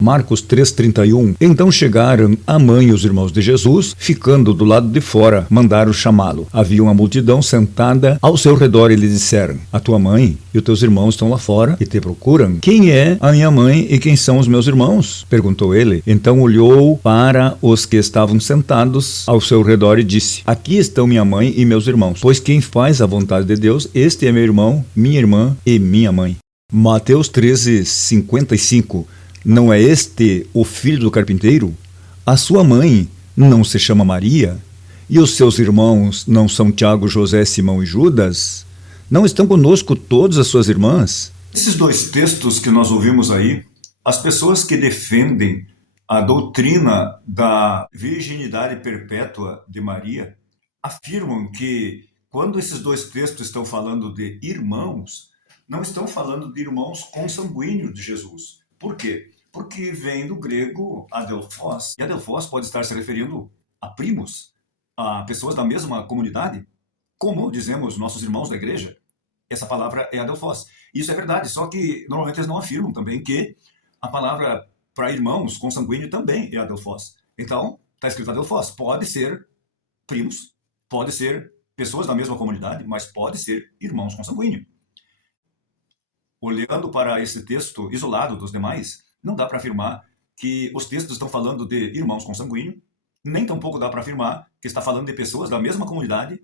Marcos 3,31. Então chegaram a mãe e os irmãos de Jesus, ficando do lado de fora, mandaram chamá-lo. Havia uma multidão sentada ao seu redor e lhe disseram: a tua mãe e os teus irmãos estão lá fora e te procuram. Quem é a minha mãe e quem são os meus irmãos? Perguntou ele. Então olhou para os que estavam sentados ao seu redor e disse: aqui estão minha mãe e meus irmãos, pois quem faz a vontade de Deus, este é meu irmão, minha irmã e minha mãe. Mateus 13:55. Não é este o filho do carpinteiro? A sua mãe não se chama Maria? E os seus irmãos não são Tiago, José, Simão e Judas? Não estão conosco todas as suas irmãs? Esses dois textos que nós ouvimos aí, as pessoas que defendem a doutrina da virginidade perpétua de Maria afirmam que quando esses dois textos estão falando de irmãos, não estão falando de irmãos consanguíneos de Jesus. Por quê? Porque vem do grego adelphos, e adelphos pode estar se referindo a primos, a pessoas da mesma comunidade, como dizemos nossos irmãos da igreja. Essa palavra é adelphos. Isso é verdade, só que normalmente eles não afirmam também que a palavra para irmãos consanguíneo também é adelphos. Então, está escrito adelphos, pode ser primos, pode ser pessoas da mesma comunidade, mas pode ser irmãos consanguíneos. Olhando para esse texto isolado dos demais, não dá para afirmar que os textos estão falando de irmãos consanguíneos, nem tampouco dá para afirmar que está falando de pessoas da mesma comunidade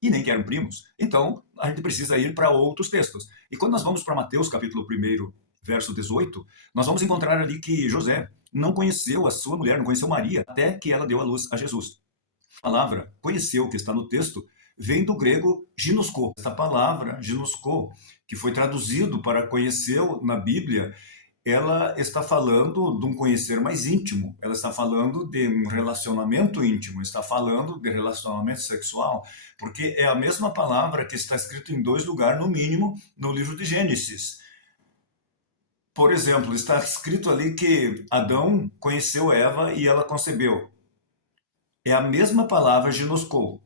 e nem que eram primos. Então, a gente precisa ir para outros textos. E quando nós vamos para Mateus, capítulo 1, verso 18, nós vamos encontrar ali que José não conheceu a sua mulher, não conheceu Maria, até que ela deu à luz a Jesus. A palavra conheceu, que está no texto, vem do grego ginosko. Esta palavra, ginosko, que foi traduzido para conheceu na Bíblia, ela está falando de um conhecer mais íntimo, ela está falando de um relacionamento íntimo, está falando de relacionamento sexual, porque é a mesma palavra que está escrita em 2 lugares, no mínimo, no livro de Gênesis. Por exemplo, está escrito ali que Adão conheceu Eva e ela concebeu. É a mesma palavra ginosko.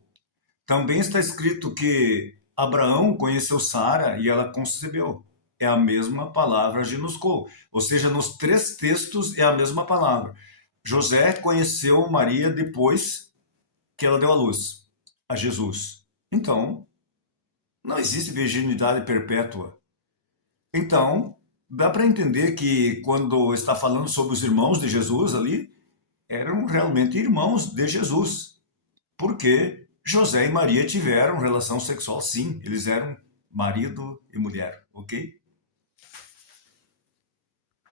Também está escrito que Abraão conheceu Sara e ela concebeu. É a mesma palavra ginosko. Ou seja, nos 3 textos é a mesma palavra. José conheceu Maria depois que ela deu à luz a Jesus. Então, não existe virginidade perpétua. Então, dá para entender que quando está falando sobre os irmãos de Jesus ali, eram realmente irmãos de Jesus. Porque José e Maria tiveram relação sexual, sim. Eles eram marido e mulher, ok?